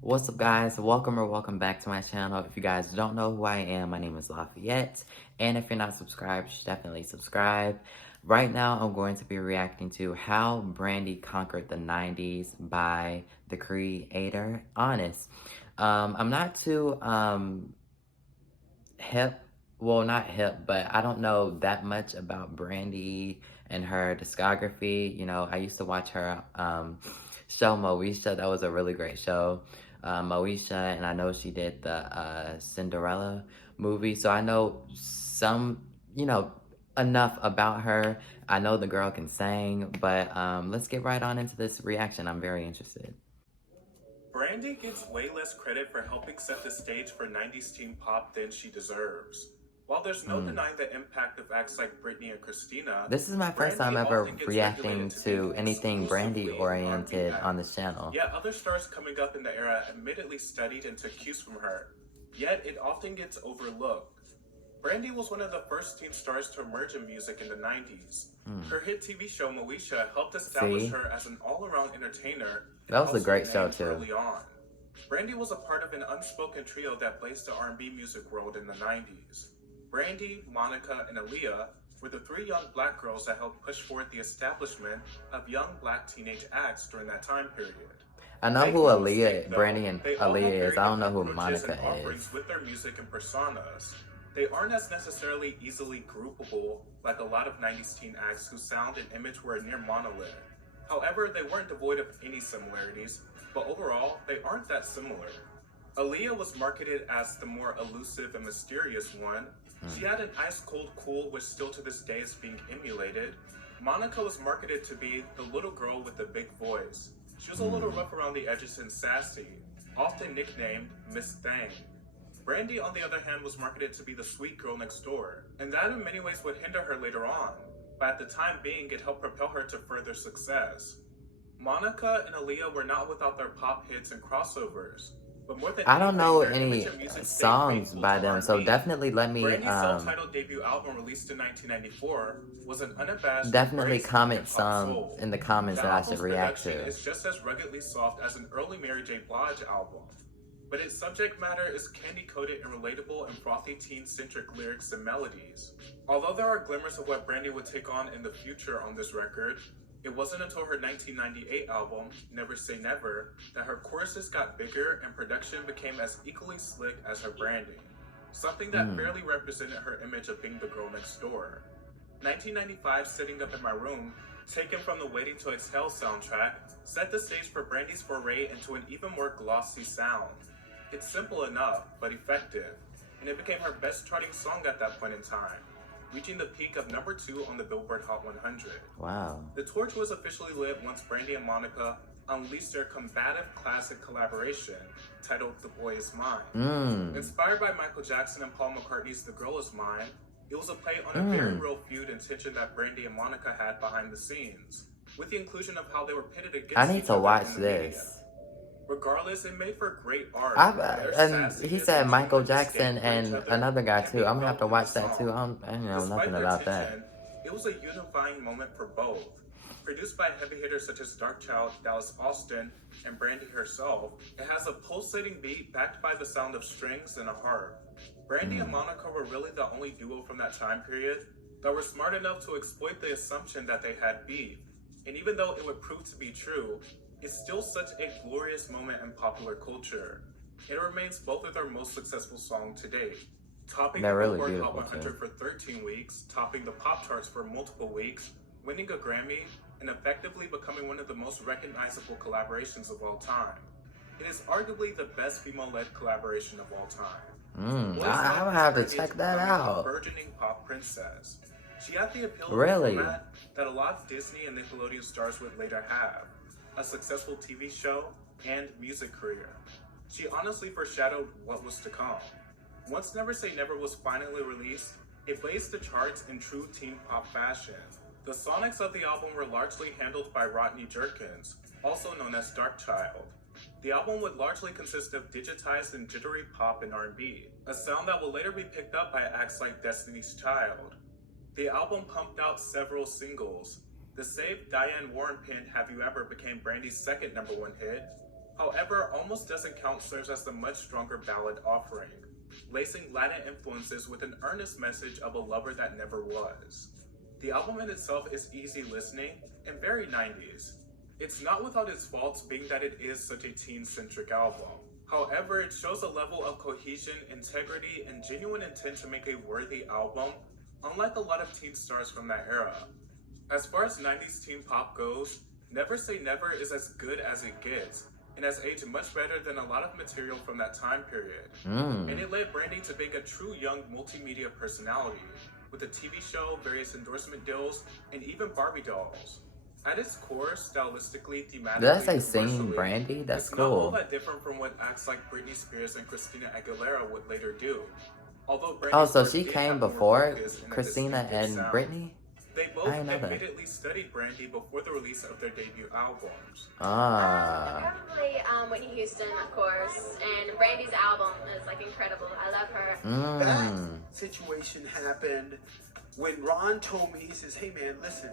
What's up, guys? Welcome back to my channel. If you guys don't know who I am, my name is Lafayette, and if you're not subscribed, you should definitely subscribe. Right now, I'm going to be reacting to How Brandy Conquered the 90s by the creator, Honest. I'm not too hip, well, not hip, but I don't know that much about Brandy and her discography. You know, I used to watch her show Moesha. That was a really great show. Moesha, and I know she did the Cinderella movie, so I know some, you know, enough about her. I know the girl can sing, but let's get right on into this reaction. I'm very interested. Brandy gets way less credit for helping set the stage for 90s teen pop than she deserves. While there's no Mm. denying the impact of acts like Britney and Christina, This is my first Brandy time ever often gets reacting regulated to being to anything Brandy exclusively an R&B oriented on this act. channel. Yet other stars coming up in the era admittedly studied and took cues from her. Yet it often gets overlooked. Brandy was one of the first teen stars to emerge in music in the 90s. Her hit TV show Moesha helped establish See? her as an all-around entertainer and That was a household great show name too. early on. Brandy was a part of an unspoken trio that blazed the R&B music world in the 90s. Brandy, Monica, and Aaliyah were the three young black girls that helped push forward the establishment of young black teenage acts during that time period. I know Make who no mistake Aaliyah, though, Brandy and they all have Aaliyah is. very I don't know different who approaches and Monica offerings is. with their music and personas. They aren't as necessarily easily groupable like a lot of 90s teen acts whose sound and image were a near monolith. However, they weren't devoid of any similarities, but overall, they aren't that similar. Aaliyah was marketed as the more elusive and mysterious one. She had an ice-cold cool which still to this day is being emulated. Monica was marketed to be the little girl with the big voice. She was a little rough around the edges and sassy, often nicknamed Miss Thang. Brandy, on the other hand, was marketed to be the sweet girl next door, and that in many ways would hinder her later on, but at the time being, it helped propel her to further success. Monica and Aaliyah were not without their pop hits and crossovers, but more than I don't anything, know their image any and music stayed songs faithful to by them, so R&B. definitely let me Brandy's self-titled debut album released in 1994 was an unabashed definitely embrace of comment hip-hop some soul. in the comments The that I should album's react production to. is just as ruggedly soft as an early Mary J. Blige album, but its subject matter is candy-coated in relatable and frothy teen-centric lyrics and melodies. Although there are glimmers of what Brandy would take on in the future on this record, it wasn't until her 1998 album, Never Say Never, that her choruses got bigger and production became as equally slick as her branding, something that barely represented her image of being the girl next door. 1995 Sitting Up in My Room, taken from the Waiting to Exhale soundtrack, set the stage for Brandy's foray into an even more glossy sound. It's simple enough, but effective, and it became her best charting song at that point in time, reaching the peak of number 2 on the Billboard Hot 100. Wow. The torch was officially lit once Brandy and Monica unleashed their combative classic collaboration titled The Boy Is Mine. Inspired by Michael Jackson and Paul McCartney's The Girl Is Mine, it was a play on a very real feud and tension that Brandy and Monica had behind the scenes, with the inclusion of how they were pitted against I need each to other watch in the this. media. Regardless, it made for great art. And he said Michael Jackson and Other another guy can too. be I'm gonna have felt to in the watch that too. song. I don't know Despite nothing their about that. tension, it was a unifying moment for both. Produced by heavy hitters such as Darkchild, Dallas Austin, and Brandy herself, it has a pulsating beat backed by the sound of strings and a harp. Brandy and Monica were really the only duo from that time period that were smart enough to exploit the assumption that they had beef. And even though it would prove to be true, it's still such a glorious moment in popular culture. It remains both of their most successful songs to date, topping They're the really Billboard Hot beautiful 100 too. for 13 weeks, topping the pop charts for multiple weeks, winning a Grammy, and effectively becoming one of the most recognizable collaborations of all time. It is arguably the best female-led collaboration of all time. I'm gonna have to Brandy check is that becoming a out. burgeoning pop princess. She had the appeal Really? of a format that a lot of Disney and Nickelodeon stars would later have: a successful TV show and music career. She honestly foreshadowed what was to come. Once Never Say Never was finally released, it blazed the charts in true teen pop fashion. The sonics of the album were largely handled by Rodney Jerkins, also known as Darkchild. The album would largely consist of digitized and jittery pop and R&B, a sound that will later be picked up by acts like Destiny's Child. The album pumped out several singles. The Save Diane Warren penned Have You Ever became Brandy's second #1 hit. However, Almost Doesn't Count serves as the much stronger ballad offering, lacing Latin influences with an earnest message of a lover that never was. The album in itself is easy listening and very 90s. It's not without its faults, being that it is such a teen-centric album. However, it shows a level of cohesion, integrity, and genuine intent to make a worthy album, unlike a lot of teen stars from that era. As far as 90s teen pop goes, Never Say Never is as good as it gets, and has aged much better than a lot of material from that time period. And it led Brandy to being a true young multimedia personality, with a TV show, various endorsement deals, and even Barbie dolls. At its core, stylistically, Did I thematically, say and singing commercially, Brandy? That's it's not all cool. that different from what acts like Britney Spears and Christina Aguilera would later do. Although Oh, Brandy's so work she did came have more before focus and a Christina distinctive and sound, Britney? they I both didn't know that. admittedly studied Brandy before the release of their debut albums. Ah. Probably Whitney Houston, of course, and Brandy's album is like incredible. I love her. That situation happened when Ron told me, he says, hey man, listen,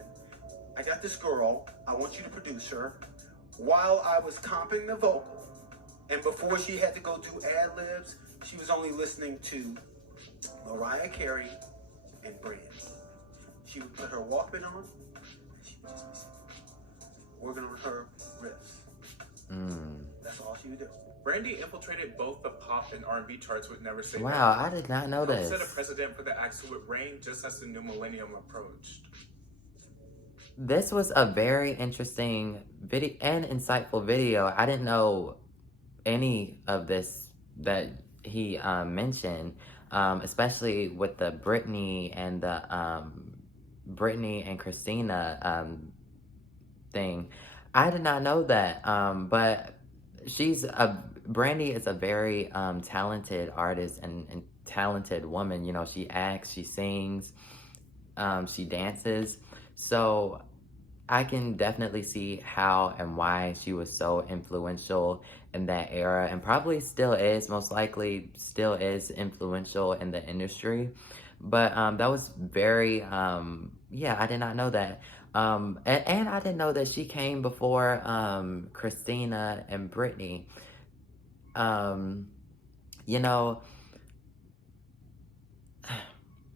I got this girl, I want you to produce her, while I was comping the vocal. And before she had to go do ad-libs, she was only listening to Mariah Carey and Brandy. She would put her Walkman on, and she would just be singing, working on her riffs. That's all she would do. Brandy infiltrated both the pop and R&B charts with Never Say Wow, Never. I did not know Helped this. set a precedent for the acts who would reign just as the new millennium approached. This was a very interesting video and insightful video. I didn't know any of this that he mentioned, especially with the Britney and Christina thing. I did not know that, but Brandy is a very talented artist and talented woman. You know, she acts, she sings, she dances. So I can definitely see how and why she was so influential in that era, and probably still is, most likely still is influential in the industry. But that was very, yeah, I did not know that. And I didn't know that she came before Christina and Britney. You know,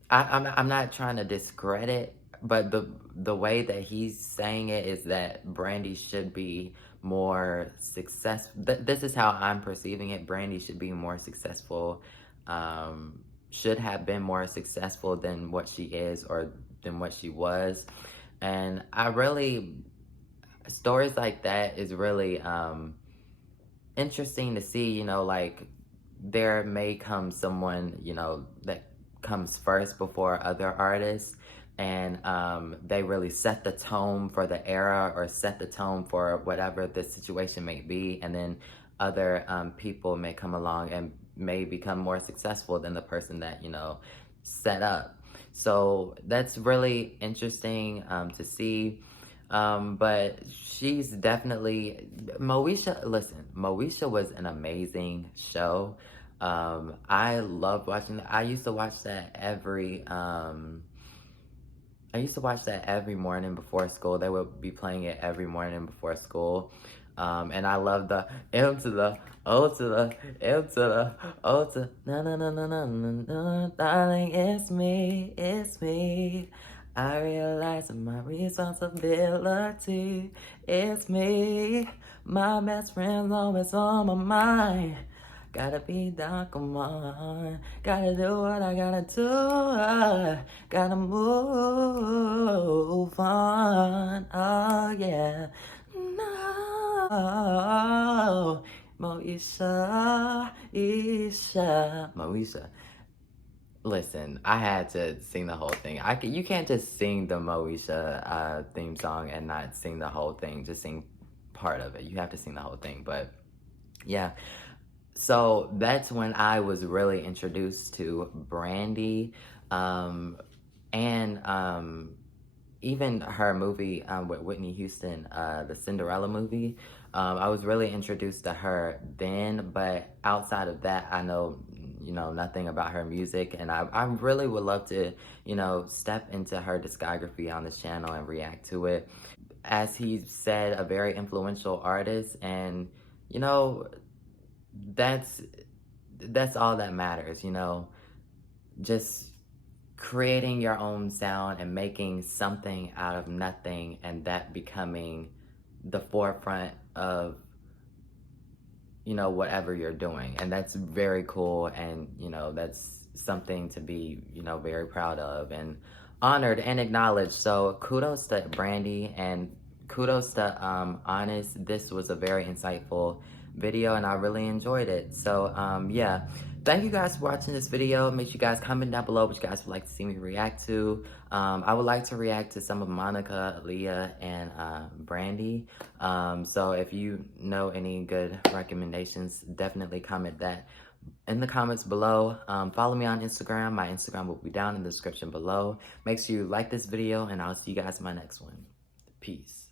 I'm not trying to discredit, but the way that he's saying it is that Brandy should be more successful. This is how I'm perceiving it. Brandy should be more successful, should have been more successful than what she is or than what she was. And stories like that is really interesting to see. You know, like there may come someone, you know, that comes first before other artists, and they really set the tone for the era or set the tone for whatever the situation may be, and then other people may come along and may become more successful than the person that, you know, set up. So that's really interesting to see. But she's definitely Moesha. Listen, Moesha was an amazing show. I loved watching that. I used to watch that every morning before school. They would be playing it every morning before school. And I love the M to the O to the M to the O to na na na na na na na, darling, it's me. I realize my responsibility. It's me. My best friend's always on my mind. Gotta be down, come on. Gotta do what I gotta do. Gotta move on. Oh, yeah. No. Moesha. Listen, I had to sing the whole thing. You can't just sing the Moesha theme song and not sing the whole thing. Just sing part of it. You have to sing the whole thing. But yeah. So that's when I was really introduced to Brandy, and even her movie with Whitney Houston, the Cinderella movie. I was really introduced to her then, but outside of that, I know, you know, nothing about her music, and I really would love to, you know, step into her discography on this channel and react to it. As he said, a very influential artist, and you know, that's all that matters, you know, just creating your own sound and making something out of nothing, and that becoming the forefront of, you know, whatever you're doing. And that's very cool, and you know, that's something to be, you know, very proud of and honored and acknowledged. So kudos to Brandy, and kudos to Honest. This was a very insightful video and I really enjoyed it. So yeah, thank you guys for watching this video. Make sure you guys comment down below what you guys would like to see me react to. I would like to react to some of Monica, Aaliyah, and Brandy. So if you know any good recommendations, definitely comment that in the comments below. Follow me on Instagram. My Instagram will be down in the description below. Make sure you like this video, and I'll see you guys in my next one. Peace.